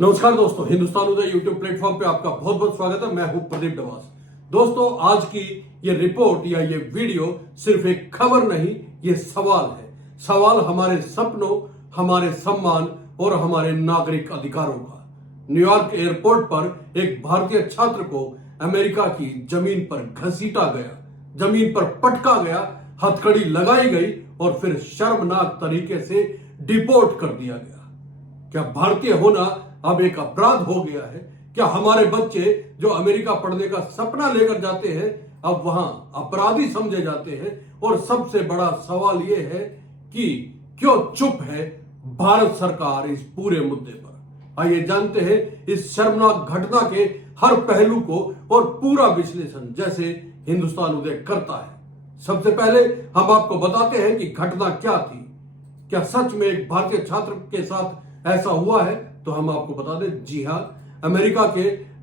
नमस्कार दोस्तों, हिंदुस्तान उदय YouTube platform पे आपका बहुत बहुत स्वागत है। मैं हूं प्रदीप डवास। दोस्तों, आज की ये रिपोर्ट या ये वीडियो सिर्फ एक खबर नहीं, ये सवाल है। सवाल हमारे सपनों, हमारे सम्मान और हमारे नागरिक अधिकारों का। न्यूयॉर्क एयरपोर्ट पर एक भारतीय छात्र को अमेरिका की जमीन पर घसीटा गया, जमीन पर पटका गया, हथकड़ी लगाई गई और फिर शर्मनाक तरीके से डिपोर्ट कर दिया गया। क्या भारतीय होना अब एक अपराध हो गया है? क्या हमारे बच्चे जो अमेरिका पढ़ने का सपना लेकर जाते हैं अब वहां अपराधी समझे जाते हैं? और सबसे बड़ा सवाल यह है कि क्यों चुप है भारत सरकार इस पूरे मुद्दे पर। आइए जानते हैं इस शर्मनाक घटना के हर पहलू को और पूरा विश्लेषण जैसे हिंदुस्तान उदय करता है। सबसे पहले हम आपको बताते हैं कि घटना क्या थी। क्या सच में एक भारतीय छात्र के साथ ऐसा हुआ है? तो हम आपको बता दें, जी हां, अमेरिका के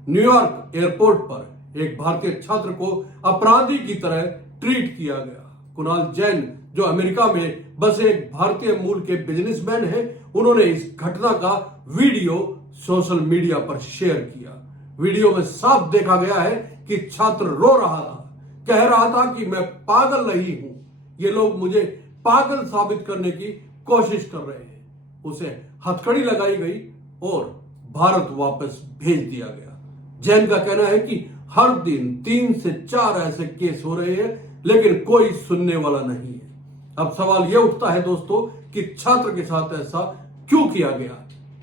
न्यूयॉर्क एयरपोर्ट पर एक भारतीय छात्र को अपराधी की तरह ट्रीट किया गया। कुणाल जैन, जो अमेरिका में बसे एक भारतीय मूल के बिजनेसमैन हैं, उन्होंने इस घटना का वीडियो सोशल मीडिया पर शेयर किया। वीडियो में साफ देखा गया है कि छात्र रो रहा था, कह रहा था कि मैं पागल नहीं हूं, ये लोग मुझे पागल साबित करने की कोशिश कर रहे हैं। उसे हथकड़ी लगाई गई और भारत वापस भेज दिया गया। जैन का कहना है कि हर दिन 3 से 4 ऐसे केस हो रहे हैं, लेकिन कोई सुनने वाला नहीं है। अब सवाल यह उठता है दोस्तों कि छात्र के साथ ऐसा क्यों किया गया?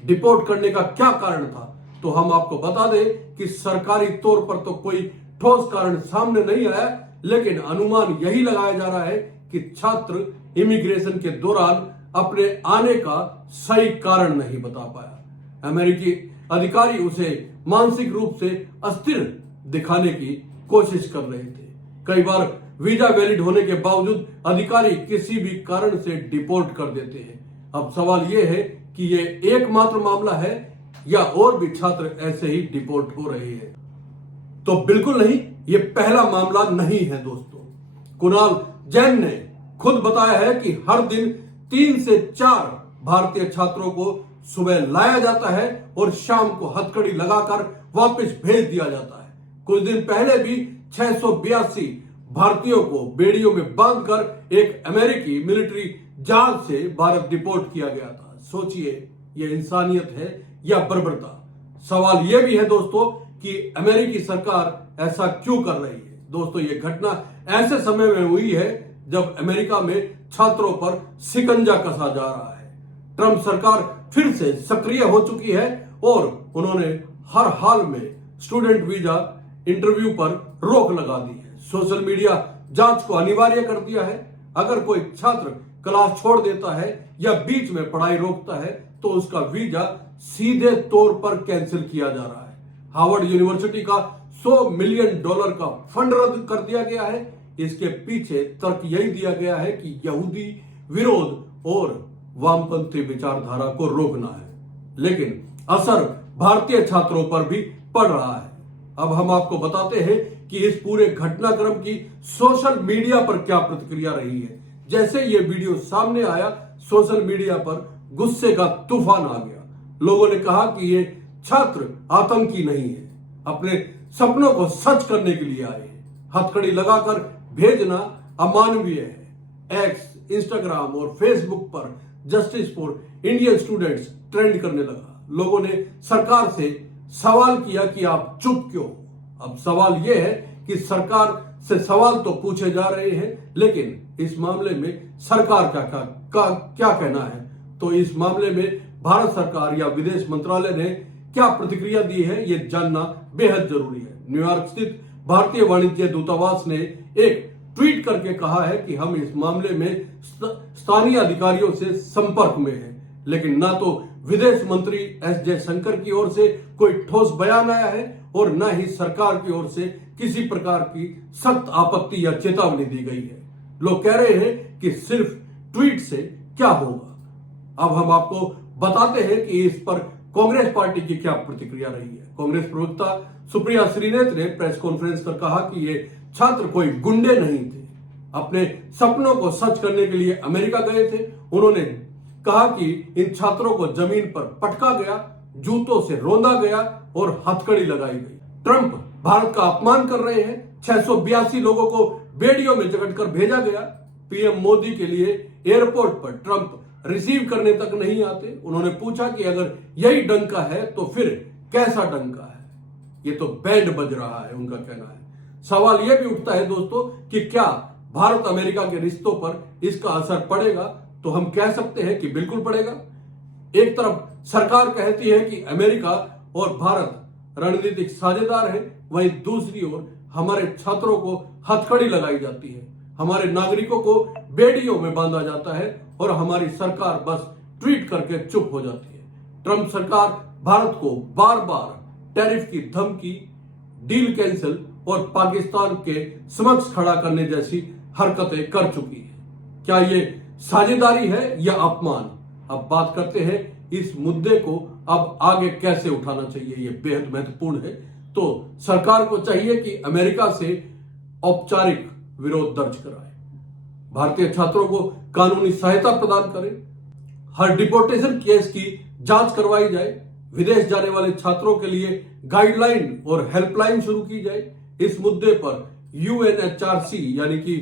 डिपोर्ट करने का क्या कारण था? तो हम आपको बता दें कि सरकारी तौर पर तो कोई ठोस कारण सामने नहीं आया, लेकिन अनुमान यही लगाया जा रहा है कि छात्र इमिग्रेशन के दौरान अपने आने का सही कारण नहीं बता पाया। अमेरिकी अधिकारी उसे मानसिक रूप से अस्थिर दिखाने की कोशिश कर रहे थे। कई बार वीजा वैलिड होने के बावजूद अधिकारी किसी भी कारण से डिपोर्ट कर देते हैं। अब सवाल यह है कि यह एकमात्र मामला है या और भी छात्र ऐसे ही डिपोर्ट हो रहे हैं? तो बिल्कुल नहीं, यह पहला मामला नहीं है दोस्तों। कुणाल जैन ने खुद बताया है कि हर दिन 3 से 4 भारतीय छात्रों को सुबह लाया जाता है और शाम को हथकड़ी लगाकर वापस भेज दिया जाता है। कुछ दिन पहले भी 682 भारतीयों को बेड़ियों में बांधकर एक अमेरिकी मिलिट्री जहाज से भारत डिपोर्ट किया गया था। सोचिए, यह इंसानियत है या बर्बरता? सवाल यह भी है दोस्तों कि अमेरिकी सरकार ऐसा क्यों कर रही है। दोस्तों, यह घटना ऐसे समय में हुई है जब अमेरिका में छात्रों पर शिकंजा कसा जा रहा है। ट्रंप सरकार फिर से सक्रिय हो चुकी है और उन्होंने हर हाल में स्टूडेंट वीजा इंटरव्यू पर रोक लगा दी है। सोशल मीडिया जांच को अनिवार्य कर दिया है। अगर कोई छात्र क्लास छोड़ देता है या बीच में पढ़ाई रोकता है तो उसका वीजा सीधे तौर पर कैंसिल किया जा रहा है। हार्वर्ड यूनिवर्सिटी का $100 मिलियन का फंड रद्द कर दिया गया है। इसके पीछे तर्क यही दिया गया है कि यहूदी विरोध और वामपंथी विचारधारा को रोकना है, लेकिन असर भारतीय छात्रों पर भी पड़ रहा है। अब हम आपको बताते हैं कि इस पूरे घटनाक्रम की सोशल मीडिया पर क्या प्रतिक्रिया रही है। जैसे ये वीडियो सामने आया, सोशल मीडिया पर गुस्से का तूफान आ गया। लोगों ने कहा कि ये छात्र आतंकी नहीं है, अपने सपनों को सच करने के लिए आए हैं। हथकड़ी लगाकर भेजना अमानवीय है। एक्स, इंस्टाग्राम और फेसबुक पर justice for Indian students trend करने लगा। लोगों ने सरकार से सवाल किया कि आप चुप क्यों? अब सवाल यह है कि सरकार से सवाल तो पूछे जा रहे हैं, लेकिन इस मामले में सरकार क्या कहना है? तो इस मामले में भारत सरकार या विदेश मंत्रालय ने क्या प्रतिक्रिया दी है, यह जानना बेहद जरूरी है। न्यूयॉर्क स्थित भारतीय वाणिज्य दूतावास ने एक ट्वीट करके कहा है कि हम इस मामले में स्थानीय अधिकारियों से संपर्क में हैं, लेकिन ना तो विदेश मंत्री एस जयशंकर की ओर से कोई ठोस बयान आया है और न ही सरकार की ओर से किसी प्रकार की सख्त आपत्ति या चेतावनी दी गई है। लोग कह रहे हैं कि सिर्फ ट्वीट से क्या होगा। अब हम आपको बताते हैं कि इस पर कांग्रेस पार्टी की क्या प्रतिक्रिया रही है। कांग्रेस प्रवक्ता सुप्रिया श्रीनेत ने प्रेस कॉन्फ्रेंस कर कहा कि ये छात्र कोई गुंडे नहीं थे, अपने सपनों को सच करने के लिए अमेरिका गए थे। उन्होंने कहा कि इन छात्रों को जमीन पर पटका गया, जूतों से रौंदा गया और हथकड़ी लगाई गई। ट्रंप भारत का अपमान कर रहे हैं। 682 लोगों को बेड़ियों में जकड़कर भेजा गया। पीएम मोदी के लिए एयरपोर्ट पर ट्रंप रिसीव करने तक नहीं आते। उन्होंने पूछा कि अगर यही डंका है तो फिर कैसा डंका है? ये तो बैंड बज रहा है, उनका कहना है। सवाल यह भी उठता है दोस्तों कि क्या भारत अमेरिका के रिश्तों पर इसका असर पड़ेगा? तो हम कह सकते हैं कि बिल्कुल पड़ेगा। एक तरफ सरकार कहती है कि अमेरिका और भारत रणनीतिक साझेदार है, वहीं दूसरी ओर हमारे छात्रों को हथकड़ी लगाई जाती है, हमारे नागरिकों को बेड़ियों में बांधा जाता है और हमारी सरकार बस ट्वीट करके चुप हो जाती है। ट्रंप सरकार भारत को बार बार टैरिफ की धमकी, डील कैंसिल और पाकिस्तान के समक्ष खड़ा करने जैसी हरकतें कर चुकी है। क्या ये साझेदारी है या अपमान? अब बात करते हैं इस मुद्दे को अब आगे कैसे उठाना चाहिए। यह बेहद महत्वपूर्ण है। तो सरकार को चाहिए कि अमेरिका से औपचारिक विरोध दर्ज कराए, भारतीय छात्रों को कानूनी सहायता प्रदान करे, हर डिपोर्टेशन केस की जांच करवाई जाए, विदेश जाने वाले छात्रों के लिए गाइडलाइन और हेल्पलाइन शुरू की जाए। इस मुद्दे पर यूएनएचआरसी यानी कि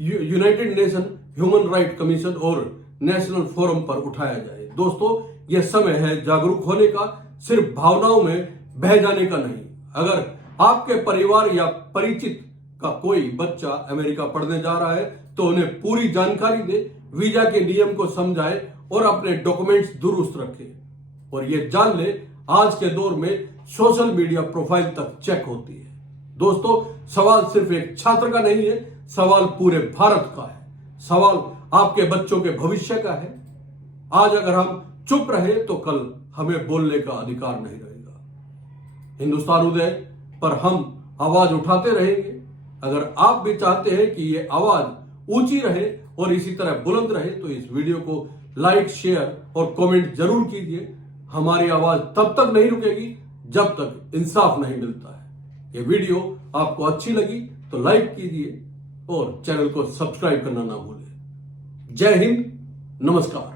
United nation human right commission और नेशनल फोरम पर उठाया जाए। दोस्तों, यह समय है जागरूक होने का, सिर्फ भावनाओं में बह जाने का नहीं। अगर आपके परिवार या परिचित का कोई बच्चा अमेरिका पढ़ने जा रहा है तो उन्हें पूरी जानकारी दे, वीजा के नियम को समझाए और अपने डॉक्यूमेंट्स दुरुस्त रखे। और यह जान ले, आज के दौर में सोशल मीडिया प्रोफाइल तक चेक होती है। दोस्तों, सवाल सिर्फ एक छात्र का नहीं है, सवाल पूरे भारत का है। सवाल आपके बच्चों के भविष्य का है। आज अगर हम चुप रहे तो कल हमें बोलने का अधिकार नहीं रहेगा। हिंदुस्तान उदय पर हम आवाज उठाते रहेंगे। अगर आप भी चाहते हैं कि ये आवाज ऊंची रहे और इसी तरह बुलंद रहे तो इस वीडियो को लाइक, शेयर और कमेंट जरूर कीजिए। हमारी आवाज तब तक नहीं रुकेगी जब तक इंसाफ नहीं मिलता है। ये वीडियो आपको अच्छी लगी तो लाइक कीजिए और चैनल को सब्सक्राइब करना ना भूलें। जय हिंद, नमस्कार।